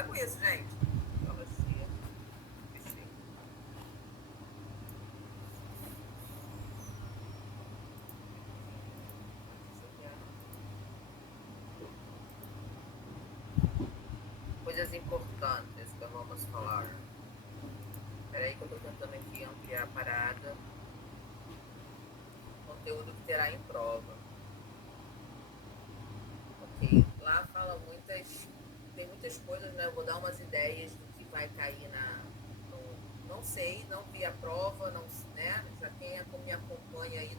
Para com isso, gente. Fala assim, fechei. Coisas importantes que vamos falar. Espera aí que eu estou tentando aqui ampliar a parada. Conteúdo que terá em prova. Ok. Lá fala tem muitas coisas, né? Eu vou dar umas ideias do que vai cair não sei, não vi a prova, não, né? Já quem me acompanha aí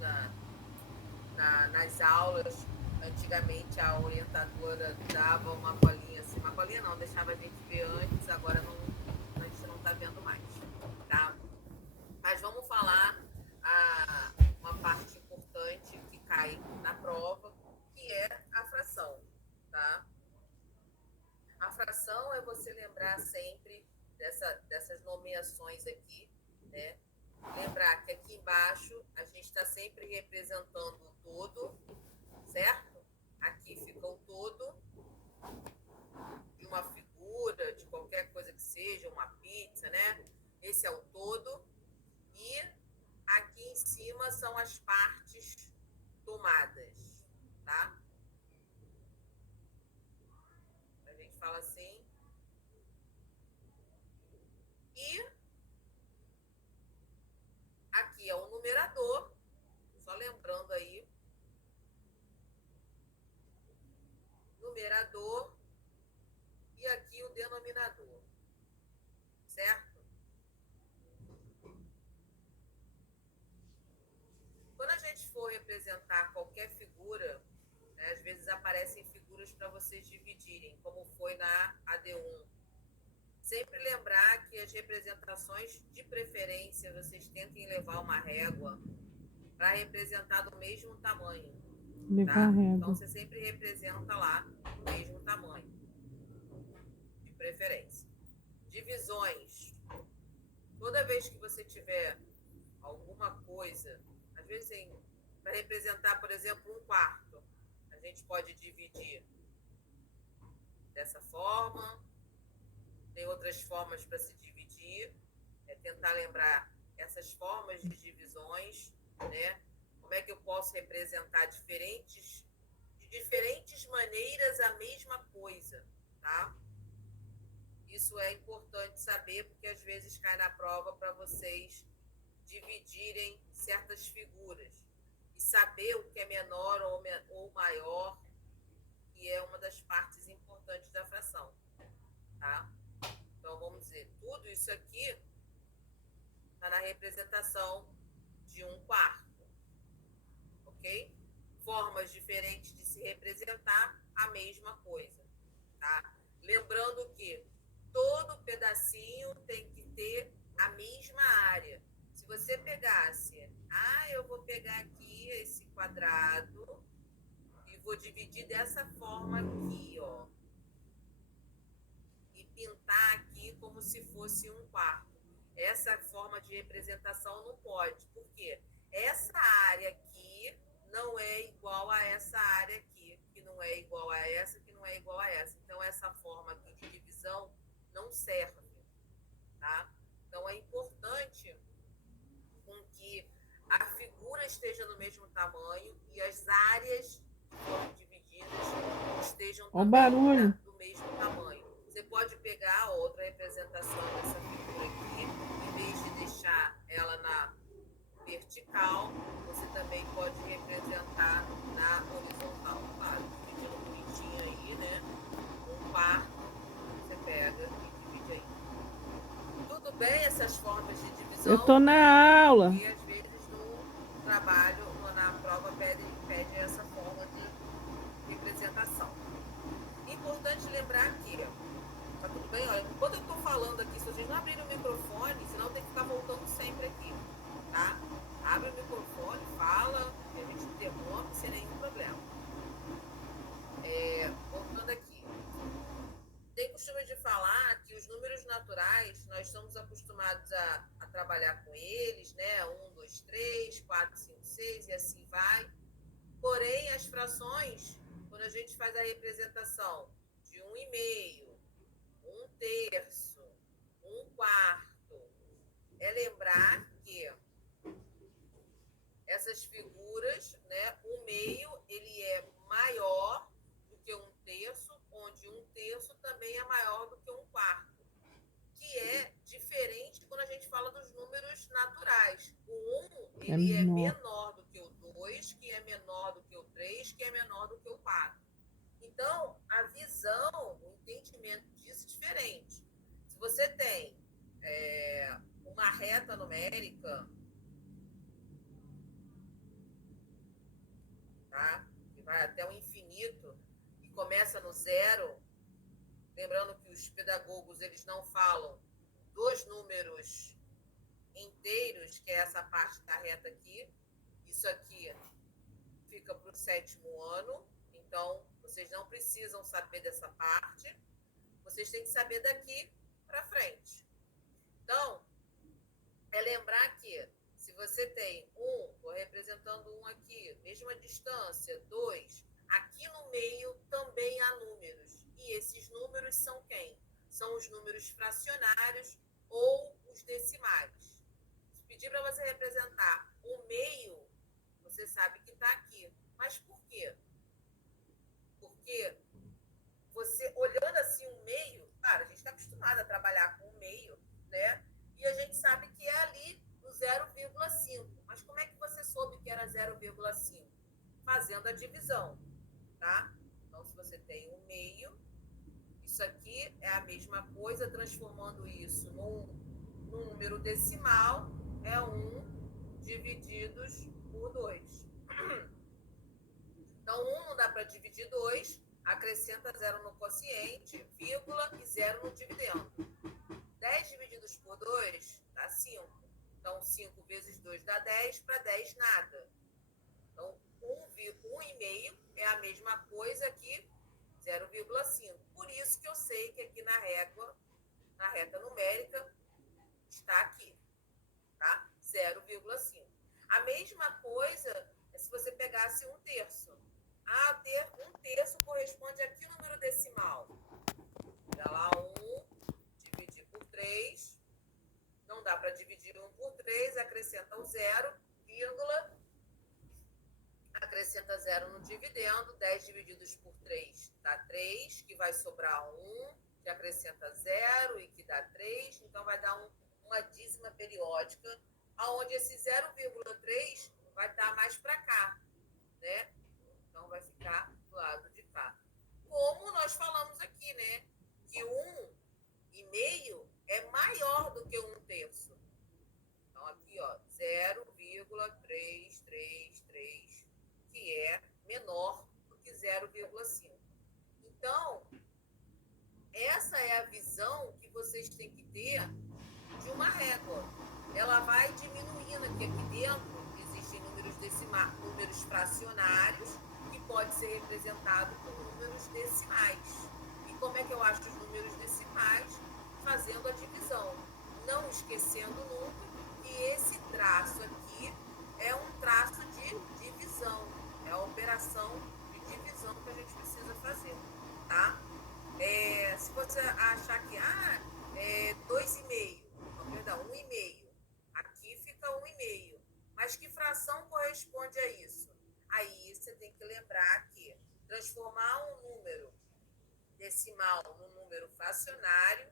nas aulas, antigamente a orientadora dava uma colinha assim, uma colinha não, deixava a gente ver antes, agora não, a gente não está vendo mais, tá? Mas vamos falar uma parte importante que cai na prova, que é a fração, tá? A fração é você lembrar sempre dessas nomeações aqui, né? Lembrar que aqui embaixo a gente está sempre representando o todo, certo? Aqui fica o todo de uma figura, de qualquer coisa que seja, uma pizza, né? Esse é o todo. E aqui em cima são as partes tomadas, tá? A gente fala assim. E aqui é o numerador, só lembrando aí, numerador e aqui o denominador, certo? Quando a gente for representar qualquer figura, né, às vezes aparecem figuras para vocês dividirem, como foi na AD1. Sempre lembrar que as representações, de preferência, vocês tentem levar uma régua para representar do mesmo tamanho, tá? Então você sempre representa lá do mesmo tamanho, de preferência. Divisões. Toda vez que você tiver alguma coisa, às vezes para representar, por exemplo, um quarto, a gente pode dividir dessa forma. Tem outras formas para se dividir, tentar lembrar essas formas de divisões, né? Como é que eu posso representar de diferentes maneiras a mesma coisa, tá? Isso é importante saber, porque às vezes cai na prova para vocês dividirem certas figuras e saber o que é menor ou maior, que é uma das partes importantes da fração, tá? Então, vamos dizer, tudo isso aqui está na representação de um quarto, ok? Formas diferentes de se representar a mesma coisa, tá? Lembrando que todo pedacinho tem que ter a mesma área. Se você pegasse, eu vou pegar aqui esse quadrado e vou dividir dessa forma aqui, ó. E pintar aqui como se fosse um quarto. Essa forma de representação não pode. Por quê? Essa área aqui não é igual a essa área aqui, que não é igual a essa, que não é igual a essa. Então, essa forma aqui de divisão não serve, tá? Então, é importante com que a figura esteja no mesmo tamanho e as áreas que foram divididas estejam também do mesmo tamanho. Você pode pegar outra representação dessa figura aqui, em vez de deixar ela na vertical, você também pode representar na horizontal. Claro, dividindo bonitinho aí, né? Um quarto, você pega e divide aí. Tudo bem essas formas de divisão? Eu tô na aula. E às vezes no trabalho, na prova, pede essa forma de representação. Importante lembrar que, tá tudo bem? Olha, enquanto eu tô falando aqui, se vocês não abrirem o microfone, senão tem que ficar voltando sempre aqui, tá? Abre o microfone, fala, e a gente interrompe sem nenhum problema. Voltando aqui. Tem costume de falar que os números naturais, nós estamos acostumados a trabalhar com eles, né? 1, 2, 3, 4, 5, 6 e assim vai. Porém, as frações, quando a gente faz a representação de 1,5, 1 terço, um quarto. É lembrar que essas figuras, né, o meio ele é maior do que um terço, onde um terço também é maior do que um quarto, que é diferente quando a gente fala dos números naturais. O 1 ele é menor do que o 2, que é menor do que o 3, que é menor do que o 4. Então, a visão, o entendimento disso é diferente. Se você tem uma reta numérica, tá? Que vai até o infinito e começa no zero, lembrando que os pedagogos eles não falam dos números inteiros, que é essa parte da reta aqui. Isso aqui fica para o 7º ano, então vocês não precisam saber dessa parte, vocês têm que saber daqui para frente. Então, é lembrar que se você tem estou representando aqui, mesma distância, 2, aqui no meio também há números. E esses números são quem? São os números fracionários ou os decimais. Se pedir para você representar o meio, você sabe que está aqui. Mas por quê? Porque você, olhando assim o meio, cara, a gente está acostumado a trabalhar com o meio, né? E a gente sabe que é ali no 0,5. Mas como é que você soube que era 0,5? Fazendo a divisão, tá? Então, se você tem um meio, isso aqui é a mesma coisa, transformando isso num número decimal, é 1 divididos por 2. Então, 1 não dá para dividir 2, acrescenta 0 no quociente, vírgula e 0 no dividendo. 10 divididos por 2 dá 5. Então, 5 vezes 2 dá 10, para 10 nada. Então, 1,5 é a mesma coisa que 0,5. Por isso que eu sei que aqui na régua, na reta numérica, está aqui, tá? 0,5. A mesma coisa é se você pegasse um terço. Um terço corresponde a que número decimal? Olha lá, 1 dividir por 3. Não dá para dividir 1 por 3, acrescenta o 0, vírgula, acrescenta 0 no dividendo, 10 divididos por 3 dá 3, que vai sobrar 1, que acrescenta 0 e que dá 3, então vai dar uma dízima periódica, onde esse 0,3 vai estar mais para cá, né? Então vai ficar do lado de cá. Como nós falamos aqui, né? Que 1,5 é maior do que 1 terço. Então aqui, ó, 0,333, que é menor do que 0,5. Então, essa é a visão que vocês têm que ter de uma régua. Ela vai diminuindo aqui dentro. Existem números decimais, números fracionários, que pode ser representado por números decimais. E como é que eu acho os números decimais? Fazendo a divisão. Não esquecendo nunca que esse traço aqui é um traço de divisão. É a operação de divisão que a gente precisa fazer, tá? Se você achar que 2,5, perdão, 1,5, aqui fica 1,5. Mas que fração corresponde a isso? Aí você tem que lembrar que transformar um número decimal num número fracionário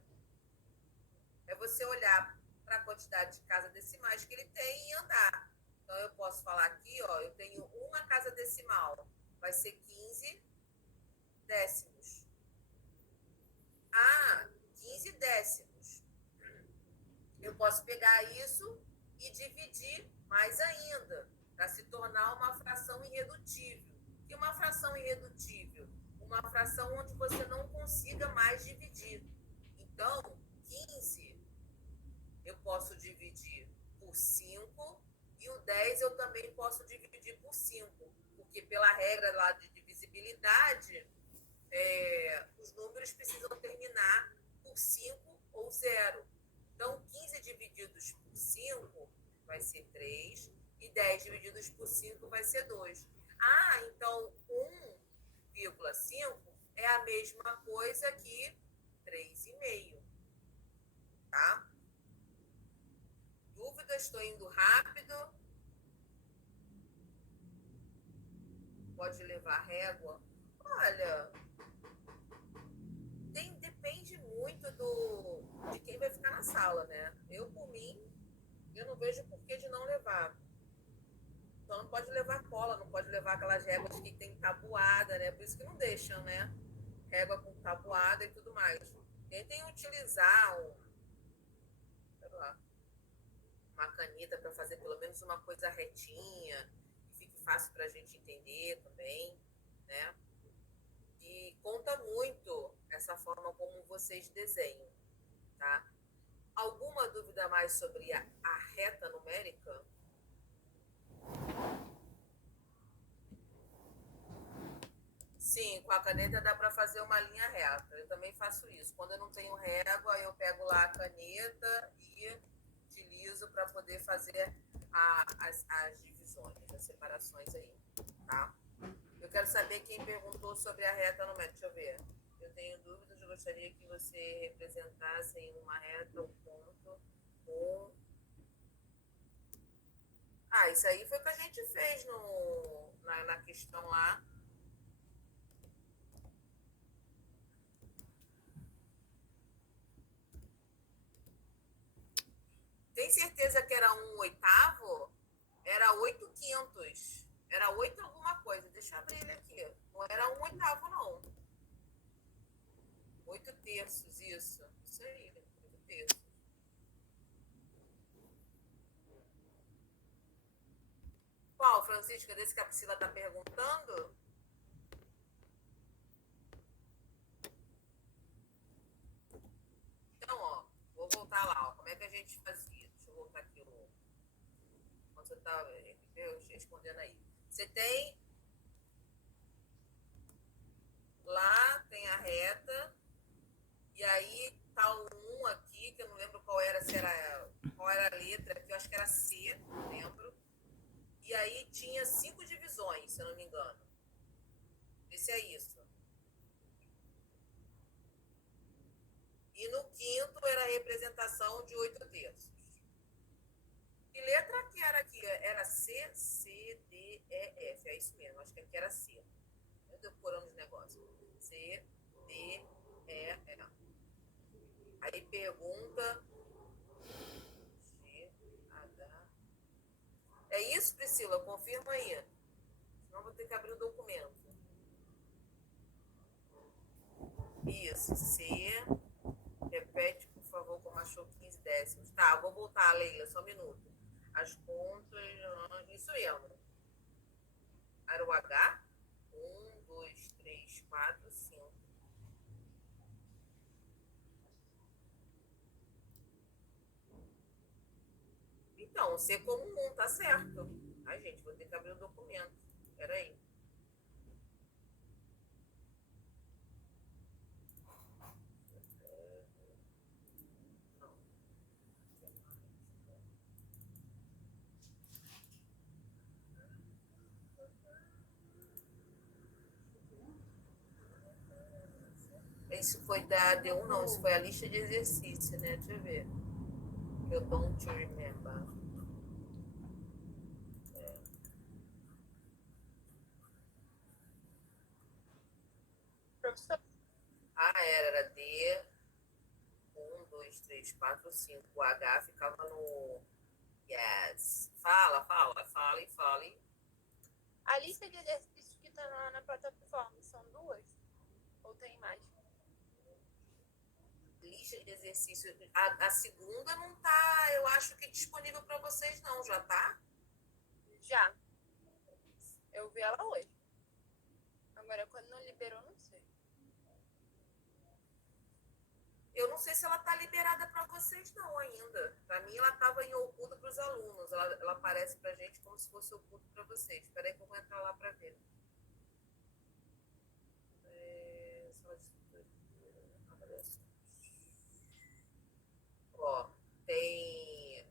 é você olhar para a quantidade de casas decimais que ele tem e andar. Então, eu posso falar aqui, ó, eu tenho uma casa decimal, vai ser 15 décimos. 15 décimos. Eu posso pegar isso e dividir mais ainda, para se tornar uma fração irredutível. E uma fração irredutível? Uma fração onde você não consiga mais dividir. Então, 15 eu posso dividir por 5 e o 10 eu também posso dividir por 5, porque pela regra lá de divisibilidade, os números precisam terminar por 5 ou 0. Então, 15 divididos por 5 vai ser 3 e 10 divididos por 5 vai ser 2. Então 1,5 é a mesma coisa que 3,5, tá? Dúvida? Estou indo rápido? Pode levar régua? Olha, depende muito de quem vai ficar na sala, né? Eu, por mim, eu não vejo porquê de não levar. Então não pode levar cola, não pode levar aquelas réguas que tem tabuada, né? Por isso que não deixam, né? Régua com tabuada e tudo mais. Tentem utilizar sei lá, uma caneta para fazer pelo menos uma coisa retinha, que fique fácil para a gente entender também, né? E conta muito essa forma como vocês desenham, tá? Alguma dúvida mais sobre a reta numérica? Sim, com a caneta dá para fazer uma linha reta. Eu também faço isso. Quando eu não tenho régua, eu pego lá a caneta e utilizo para poder fazer as divisões, as separações aí, tá? Eu quero saber quem perguntou sobre a reta numérica. Deixa eu ver. Eu tenho dúvidas, eu gostaria que você representasse em uma reta um ponto com... Ah, isso aí foi o que a gente fez na questão lá. Tem certeza que era 1/8? Era 8/5. Era 8 alguma coisa. Deixa eu abrir ele aqui. Não era 1/8, não. 8/3, isso. Isso aí, 8/3. Qual, Francisca, desse que a Priscila está perguntando? Então, ó, vou voltar lá, ó. Como é que a gente fazia? Deixa eu voltar aqui quando você está respondendo aí. Você tem lá, tem a reta, e aí tá o 1 aqui, que eu não lembro qual era, qual era a letra, que eu acho que era C, não lembro. E aí tinha 5 divisões, se eu não me engano. Esse é isso. E no quinto era a representação de 8/3. Que letra que era aqui? Era C, C, D, E, F. É isso mesmo, acho que aqui era C. Eu decorando os negócios. C, D, E, F. Aí pergunta. G, H. É isso, Priscila? Confirma aí. Senão vou ter que abrir o documento. Isso, C. Repete, por favor, como achou 15 décimos. Tá, vou voltar, Leila, só um minuto. As contas. Isso mesmo. Era o H? 1, 2, 3, 4, 5. Então, C como 1, tá certo. Ai, gente, vou ter que abrir o documento. Peraí. Isso foi da D1, não. Isso foi a lista de exercício, né? Deixa eu ver. Eu don't remember. Professor, Era D. 1, 2, 3, 4, 5. O H ficava no. Yes. Fale. a lista de exercícios que está na plataforma são 2? Ou tem mais? Lista de exercício. A segunda não tá, eu acho que disponível para vocês, não. Já tá? Já. Eu vi ela hoje. Agora, quando não liberou, não sei. Eu não sei se ela está liberada para vocês, não, ainda. Para mim, ela estava em oculto para os alunos. Ela aparece para a gente como se fosse oculto para vocês. Espera aí que eu vou entrar lá para ver. Ó, tem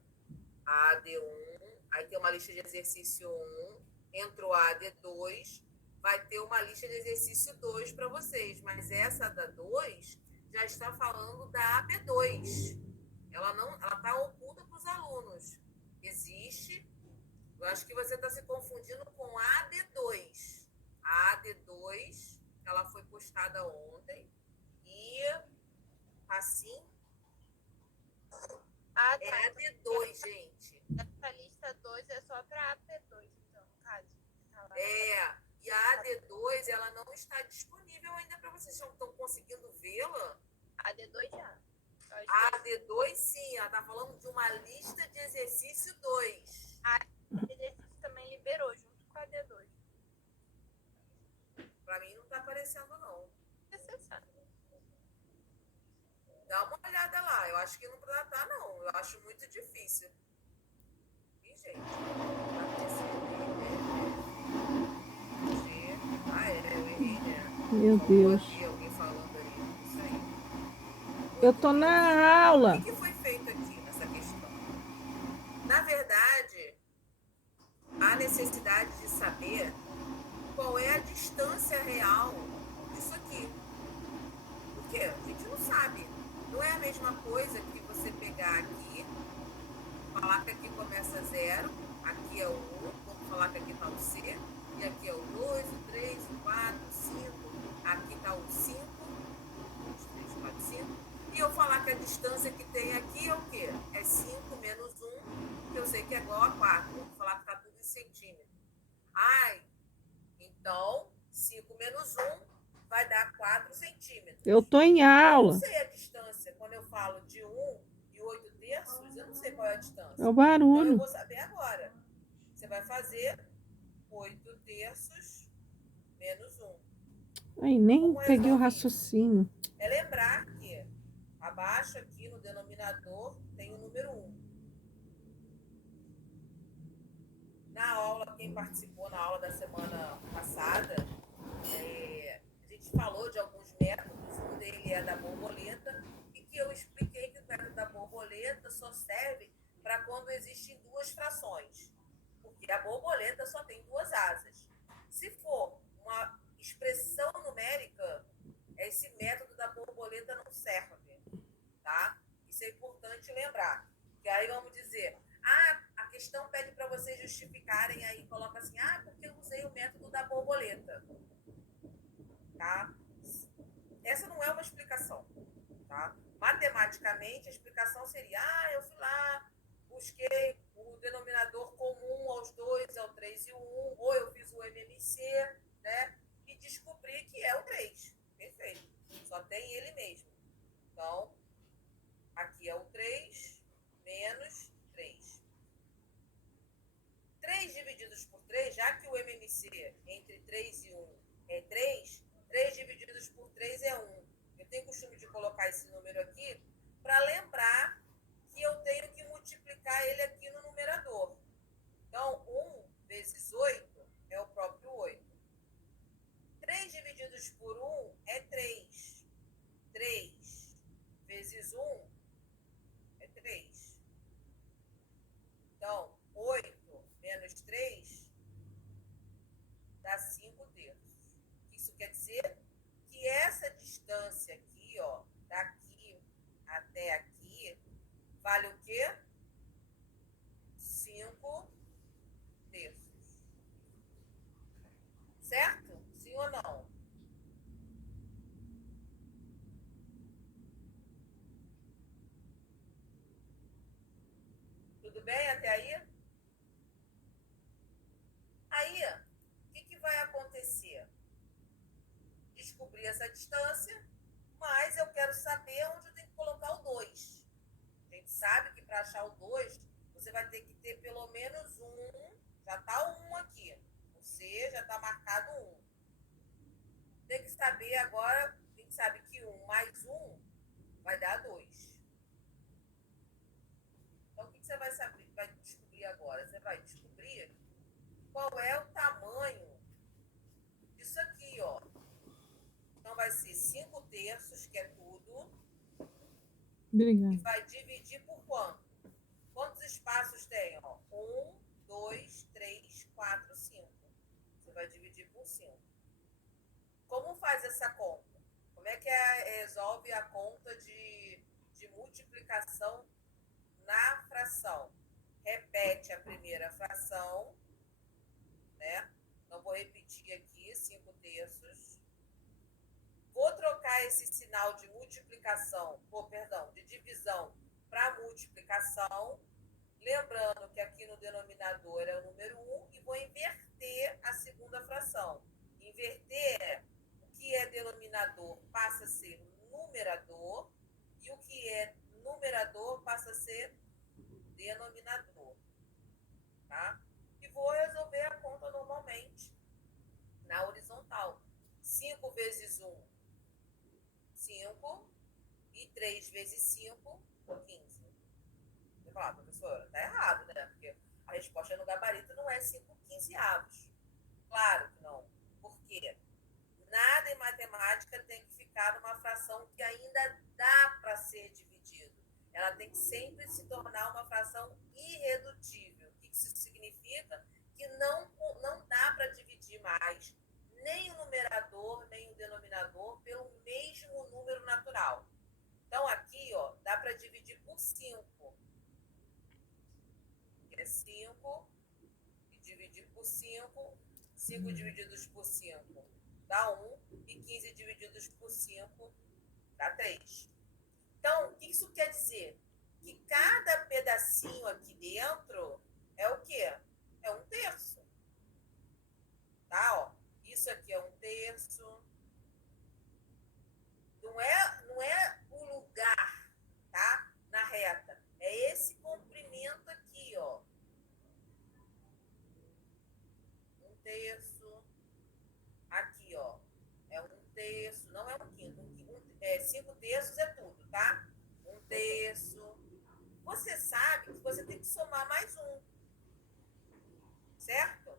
a AD1, aí tem uma lista de exercício 1, entrou a AD2, vai ter uma lista de exercício 2 para vocês, mas essa da 2 já está falando da AB2. Ela está oculta para os alunos. Existe, eu acho que você está se confundindo com a AD2. A AD2, ela foi postada ontem e assim é tá. AD2, gente. Essa lista 2 é só para AP2, então, no caso. E a AD2, ela não está disponível ainda para vocês. Não estão conseguindo vê-la? A D2 já. A AD2, sim, ela está falando de uma lista de exercício 2. A exercício também liberou, junto com a D2. Para mim não está aparecendo, não. Necessário. Dá uma olhada lá. Eu acho que não tá, não. Eu acho muito difícil. E, gente? Eu errei, né? Meu Deus. Alguém falando ali. Isso aí. Eu tô na aula. O que foi feito aqui nessa questão? Na verdade, há necessidade de saber qual é a distância real disso aqui. Por quê? A gente não sabe. Não é a mesma coisa que você pegar aqui, falar que aqui começa 0, aqui é o 1, vamos falar que aqui está o C, e aqui é o 2, o 3, o 4, o 5, aqui está o 5, 2, 3, 4, 5, e eu falar que a distância que tem aqui é o quê? É 5 menos 1, que eu sei que é igual a 4, vamos falar que está tudo em centímetros. Ai, então 5 menos 1 vai dar 4 centímetros. Eu tô em aula. Eu não sei a distância. Quando eu falo de 1 e 8 terços, eu não sei qual é a distância. É o Então eu barulho. vou saber agora. Você vai fazer 8 terços menos 1. Ai, nem Como peguei o resolve raciocínio. É lembrar que abaixo aqui no denominador tem o número 1. Na aula, quem participou na aula da semana passada, a gente falou de alguns métodos. Um dele é da borboleta, e que eu expliquei que o método da borboleta só serve para quando existem duas frações, porque a borboleta só tem duas asas. Se for uma expressão numérica, esse método da borboleta não serve, tá? Isso é importante lembrar. Que aí vamos dizer, a questão pede para vocês justificarem, aí coloca assim, porque eu usei o método da borboleta. Tá? Essa não é uma explicação. Tá? Matematicamente, a explicação seria, eu fui lá, busquei o denominador comum aos dois, ao 3 e o 1, ou eu fiz o MMC, né? E descobri que é o 3. Perfeito. Só tem ele mesmo. Então, aqui é o 3 menos 3. 3 divididos por 3, já que o MMC entre 3 e 1 é 3, 3 divididos por 3 é 1. Eu tenho costume de colocar esse número aqui para lembrar que eu tenho que multiplicar ele aqui no numerador. Então, 1 vezes 8 é o próprio 8. 3 divididos por 1 é 3. 3 vezes 1 é 3. Então, 8 menos 3 dá 5 terços. Isso quer dizer que essa distância aqui, daqui até aqui, vale o quê? 5 terços. Certo? Sim ou não? Tudo bem até aí? Aí, o que vai acontecer? Descobrir essa distância, mas eu quero saber onde eu tenho que colocar o 2. A gente sabe que para achar o 2, você vai ter que ter pelo menos um. Já está o 1 aqui. O C já está marcado 1. Tem que saber agora, a gente sabe que 1 mais 1 vai dar 2. Então, o que você vai saber, vai descobrir agora? Você vai descobrir qual é o tamanho disso aqui, ó. Então, vai ser 5 terços, que é tudo. Obrigada. E vai dividir por quanto? Quantos espaços tem? 1, 2, 3, 4, 5. Você vai dividir por 5. Como faz essa conta? Como é que resolve a conta de multiplicação na fração? Repete a primeira fração, né? Não vou repetir aqui, 5/3. Vou trocar esse sinal de multiplicação, de divisão para multiplicação, lembrando que aqui no denominador é o número 1 e vou inverter a segunda fração. Inverter, o que é denominador passa a ser numerador e o que é numerador passa a ser denominador. Tá? E vou resolver a conta normalmente, na horizontal. 5 vezes 1, 5. E 3 vezes 5, 15. Você fala, professora, tá errado, né? Porque a resposta no gabarito não é 5/15. Claro que não. Por quê? Nada em matemática tem que ficar numa fração que ainda dá para ser dividido. Ela tem que sempre se tornar uma fração irredutível. O que isso significa? Que não dá para dividir mais nem o numerador, nem o denominador pelo mesmo número natural. Então, aqui, ó, dá para dividir por 5. É 5. E dividir por 5. 5 divididos por 5 dá 1. E 15 divididos por 5 dá 3. Então, o que isso quer dizer? Que cada pedacinho aqui dentro é o quê? É 1/3. Tá, ó. Isso aqui é 1/3. Não é o lugar, tá? Na reta. É esse comprimento aqui, ó. 1/3. Aqui, ó. É 1/3. Não é 1/5. 5/3 é tudo, tá? 1/3. Você sabe que você tem que somar mais um. Certo?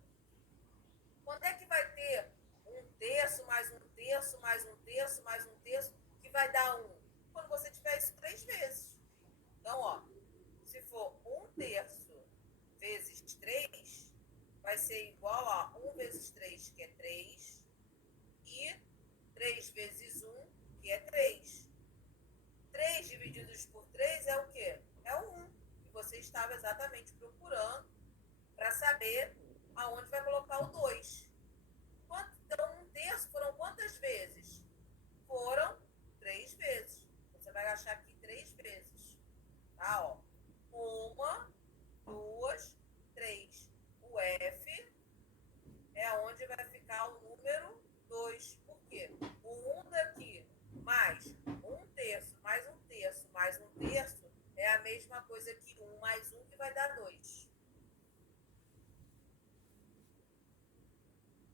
Quando é que vai ter 1/3 mais 1/3 mais 1/3 mais 1/3 que vai dar 1? Quando você tiver isso 3 vezes. Então, ó, se for 1/3 vezes 3, vai ser igual a 1 vezes 3, que é 3, e 3 vezes 1, que é 3. 3 divididos por 3 é o quê? É o 1, que você estava exatamente procurando para saber aonde vai colocar o 2. Então, 1/3 foram quantas vezes? Foram 3 vezes. Você vai achar aqui 3 vezes. Tá, ó. 1, 2, 3. O F é onde vai ficar o número 2. Por quê? O 1 daqui mais 1/3 mais 1/3 mais 1/3 é a mesma coisa que 1 mais 1, que vai dar 2.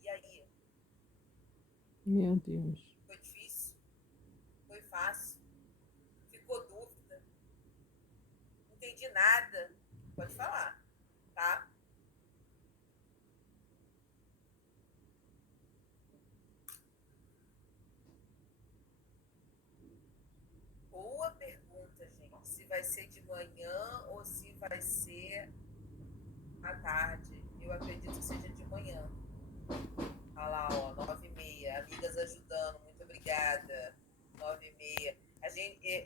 E aí? Meu Deus. Foi difícil? Foi fácil? Ficou dúvida? Não entendi nada? Pode falar, tá? Boa pergunta, gente. Se vai ser de manhã ou se vai ser à tarde. Eu acredito que seja de manhã. Olha lá, ó, 9h30. Amigas ajudando, muito obrigada. 9h30.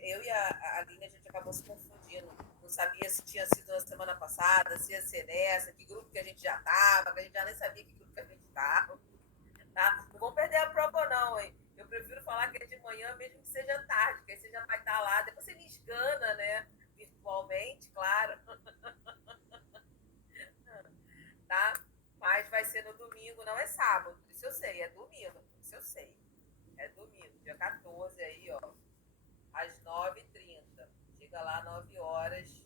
Eu e a Aline, a gente acabou se confundindo. Não sabia se tinha sido na semana passada, se ia ser nessa, que grupo que a gente já estava, que a gente já nem sabia que grupo que a gente estava. Tá? Não vão perder a prova, não, hein? Eu prefiro falar que é de manhã, mesmo que seja tarde, que aí você já vai estar lá. Depois você me esgana, né? Virtualmente, claro. Tá? Mas vai ser no domingo, não é sábado. Isso eu sei, é domingo. Isso eu sei. É domingo, dia 14 aí, ó. Às 9h30. Chega lá 9 horas.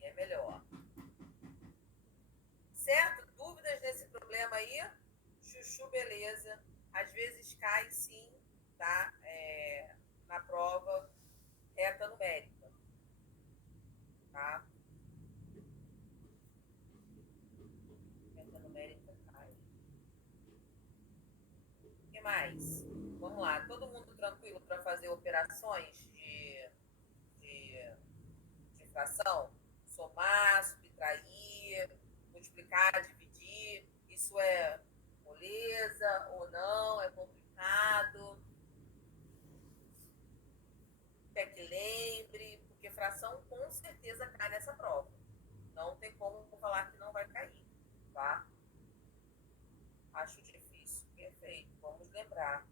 E é melhor. Certo? Dúvidas nesse problema aí? Chuchu, beleza. Às vezes cai sim, tá? Na prova reta numérica. Tá? Reta numérica cai. O que mais? Vamos lá. Todo mundo tranquilo para fazer operações de fração? Somar, subtrair, multiplicar, dividir. Isso é moleza ou não? É complicado? como falar que não vai cair, tá? Acho difícil. Perfeito. Vamos lembrar,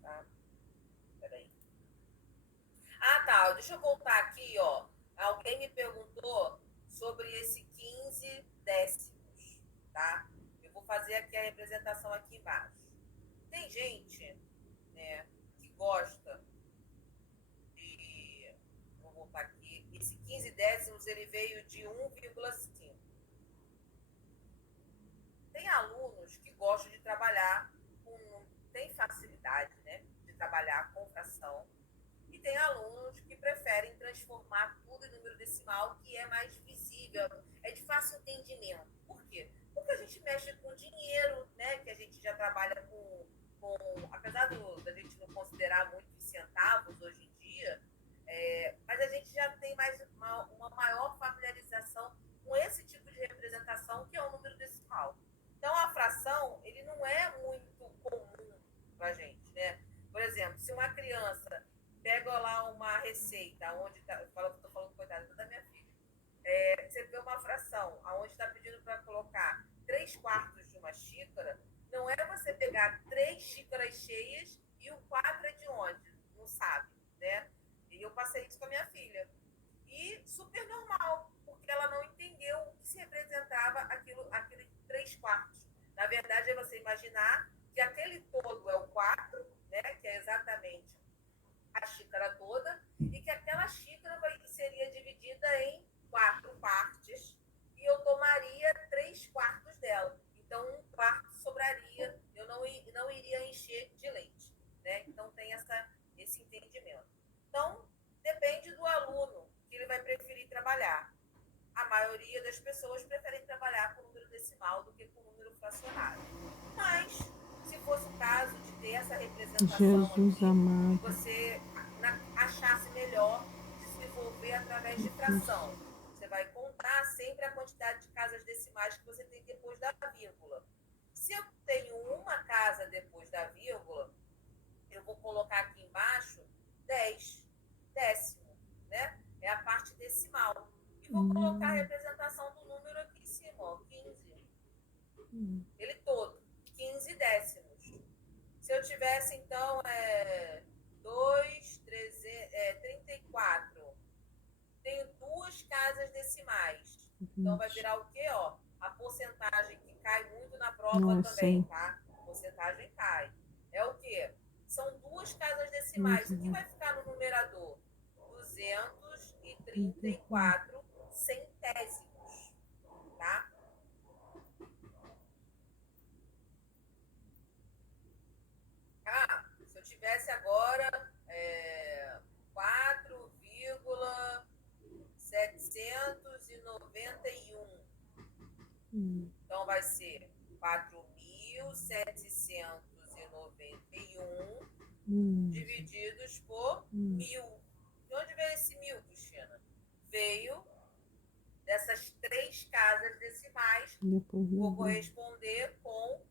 tá? Peraí. Ah, tá. Deixa eu voltar aqui, ó. Alguém me perguntou sobre esse 15 décimos, tá? Eu vou fazer aqui a representação aqui embaixo. Tem gente, né, que gosta de... Vou voltar aqui. Esse 15 décimos, ele veio de 1,5. Tem alunos que gostam de trabalhar com... Tem facilidade, né, de trabalhar com fração. E tem alunos que preferem transformar tudo em número decimal, que é mais visível, é de fácil entendimento. Por quê? Porque a gente mexe com dinheiro, né? Que a gente já trabalha apesar da gente não considerar muito os centavos hoje em dia, mas a gente já tem mais uma maior familiarização com esse tipo de representação, que é o número decimal. Então, a fração, ele não é muito comum para a gente, né? Por exemplo, se uma criança pega lá uma receita, onde estou falando, coitada da minha filha, você vê uma fração, onde está pedindo para colocar 3/4 de uma xícara, não é você pegar 3 xícaras cheias e o 4 é de onde? Não sabe, né? E eu passei isso com a minha filha. E super normal, porque ela não entendeu o que se representava aquele 3/4. Na verdade, é você imaginar que aquele todo é o 4, né? Que é exatamente a xícara toda, e que aquela xícara seria dividida em 4 partes, e eu tomaria 3/4 dela. Então, 1/4 sobraria, eu não iria encher de leite, né? Então, tem esse entendimento. Então, depende do aluno que ele vai preferir trabalhar. A maioria das pessoas preferem trabalhar com número decimal do que com número fracionário. Mas, se fosse o caso de ter essa representação Jesus aqui, amado. você achasse melhor desenvolver através de fração. Você vai contar sempre a quantidade de casas decimais que você tem depois da vírgula. Se eu tenho uma casa depois da vírgula, eu vou colocar aqui embaixo 10 décimo, né? É a parte decimal. E vou colocar a representação do número aqui em cima, ó, 15. Ele todo, 15 décimos. Se eu tivesse, então, 34, tenho 2 casas decimais. Então, vai virar o quê? Ó, a porcentagem que cai muito na prova também, tá? A porcentagem cai. É o quê? São 2 casas decimais. O que vai ficar no numerador? 234 centésimos, tá? Se eu tivesse agora 4,791. Então vai ser 4.791 divididos por 1.000. De onde veio esse 1.000, Cristina? Veio dessas 3 casas decimais. Vou corresponder com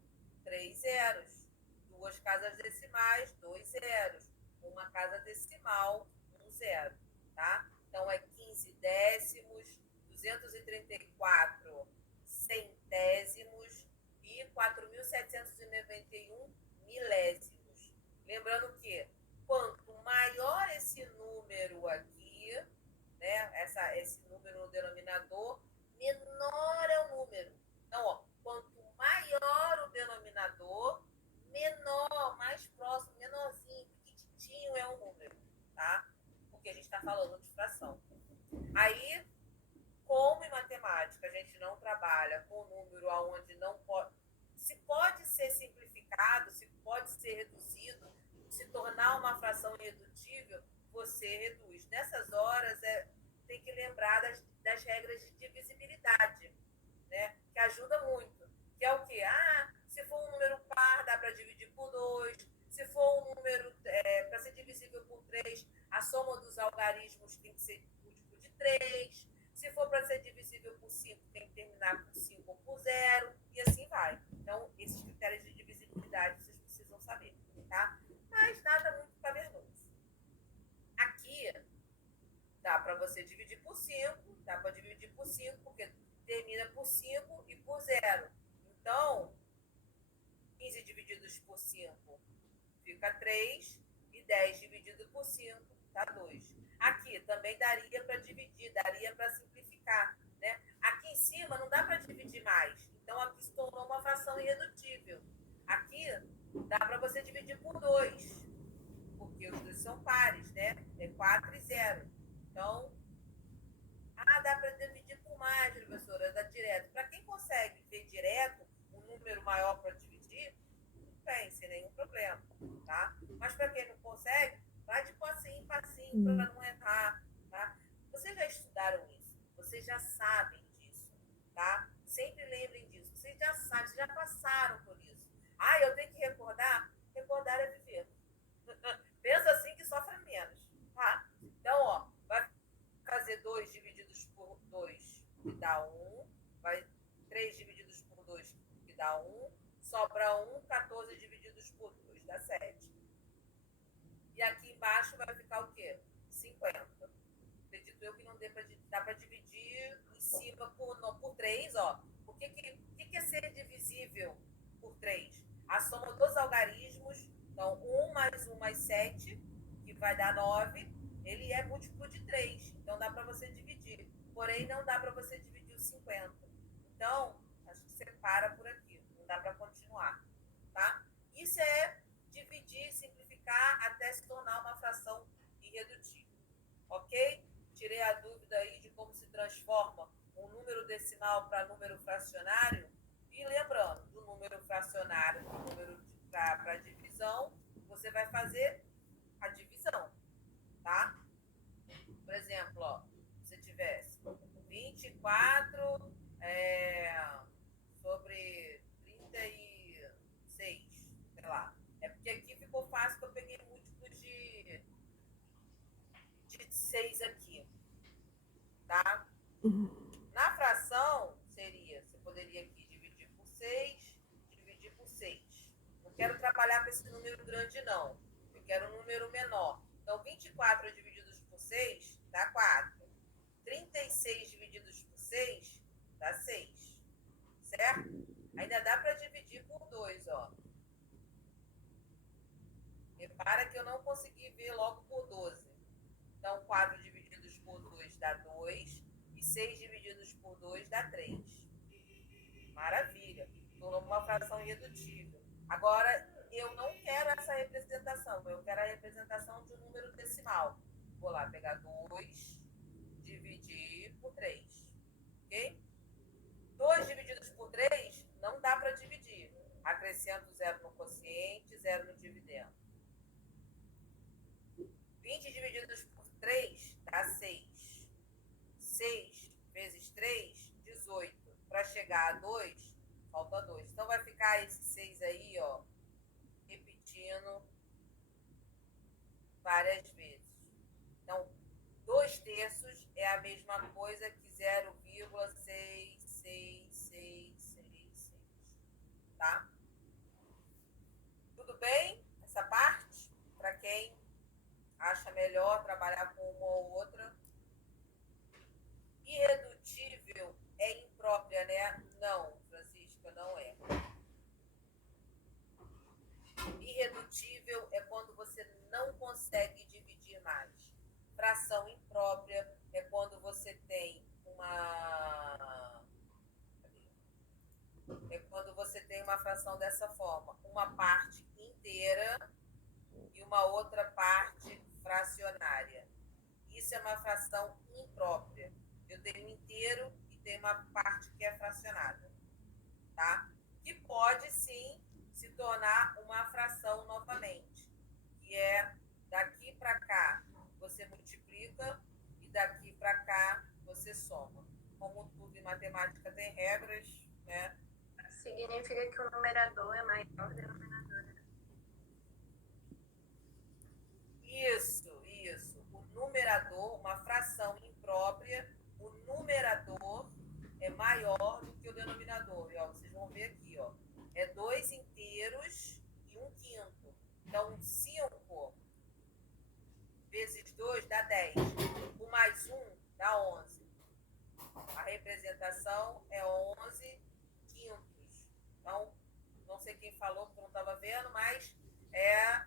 3 zeros. 2 casas decimais, 2 zeros. Uma casa decimal, 1 zero. Tá? Então, é 15 décimos, 234 centésimos e 4.791 milésimos. Lembrando que, quanto maior esse número aqui, né, esse número no denominador, menor é o número. Então, ó, quanto maior o denominador, menor, mais próximo, menorzinho, pequitinho é o número, tá? Porque a gente está falando de fração. Aí, como em matemática a gente não trabalha com número onde não pode... Se pode ser simplificado, se pode ser reduzido, se tornar uma fração irredutível, você reduz. Nessas horas, tem que lembrar das regras de divisibilidade, né? Que ajuda muito. Que é o quê? Se for um número par, dá para dividir por 2. Se for um número para ser divisível por 3, a soma dos algarismos tem que ser múltiplo de 3. Se for para ser divisível por 5, tem que terminar por 5 ou por 0. E assim vai. Então, esses critérios de divisibilidade vocês precisam saber, tá? Mas nada muito cavernoso. Aqui, dá para você dividir por 5, dá para dividir por 5, porque por 5 e por 0. Então, 15 divididos por 5 fica 3, e 10 dividido por 5 dá 2. Aqui também daria para dividir, daria para simplificar, né? Aqui em cima não dá para dividir mais. Então, aqui se tornou uma fração irredutível. Aqui dá para você dividir por 2, porque os dois são pares, né? É 4 e 0. Então, dá para dividir por mais, professora, dá direto. Para quem consegue ver direto um número maior para dividir, tudo bem, sem nenhum problema, tá? Mas para quem não consegue, vai de passinho em passinho para não errar, tá? Vocês já estudaram isso, vocês já sabem disso, tá? Sempre lembrem disso, vocês já sabem, vocês já passaram por isso. Eu tenho que recordar? Recordar é viver. Pensa assim que sofre menos, tá? Então, vai fazer 2 divididos por 2, que dá 1. Vai 3 divididos por 2, que dá 1. Sobra 1, 14 divididos por 2, dá 7. E aqui embaixo vai ficar o quê? 50. Acredito eu que não dá para dividir em cima por 3, ó. O que é ser divisível por 3? A soma dos algarismos. Então, 1 mais 1 mais 7, que vai dar 9, ele é múltiplo de 3. Então, dá para você dividir. Porém, não dá para você dividir o 50. Então, acho que você para por aqui. Não dá para continuar. Tá? Isso é dividir, simplificar, até se tornar uma fração irredutível. Ok? Tirei a dúvida aí de como se transforma um número decimal para número fracionário. E lembrando, do número fracionário para o número para divisão, você vai fazer a divisão, tá? Por exemplo, ó, se tivesse 24 sobre 36, sei lá. É porque aqui ficou fácil que eu peguei múltiplos de 6 aqui, tá? Na fração, você poderia aqui dividir por 6, dividir por 6. Não quero trabalhar com esse número grande, não. Eu quero um número menor. Então, 24 divididos por 6 dá 4. 36 divididos por 6 dá 6. Certo? Ainda dá para dividir por 2, ó. Repara que eu não consegui ver logo por 12. Então, 4 divididos por 2 dá 2. E 6 divididos por 2 dá 3. Maravilha. Tornou uma fração irredutível. Agora, eu não quero essa representação. Eu quero a representação de um número decimal. Vou lá pegar 2, dividir por 3. Ok? 2 divididos por 3 não dá para dividir. Acrescento 0 no quociente, 0 no dividendo. 20 divididos por 3 dá 6. 6 vezes 3, 18. Para chegar a 2, falta 2. Então, vai ficar esse 6 aí, ó, repetindo várias vezes. Então, 2/3 é a mesma coisa que 0,666666. Tá? Tudo bem? Essa parte? Para quem acha melhor trabalhar com uma ou outra. Irredutível é imprópria, né? Não, Francisca, não é. Irredutível é quando você não consegue dividir mais. Fração imprópria é quando você tem uma fração dessa forma, uma parte inteira e uma outra parte fracionária. Isso é uma fração imprópria. Eu tenho um inteiro e tenho uma parte que é fracionada, tá? Que pode sim se tornar uma fração novamente, que é daqui para cá você multiplica e daqui para cá você soma. Como tudo em matemática tem regras, né? Significa que o numerador é maior do que o denominador. Isso. O numerador, uma fração imprópria, o numerador é maior do que o denominador. E, ó, vocês vão ver aqui, ó, é 2 inteiros e 1/5. Então, 5 vezes 2 dá 10. 1 mais 1 dá 11. A representação interpretação é 11 quintos. Então, não sei quem falou, porque eu não estava vendo, mas é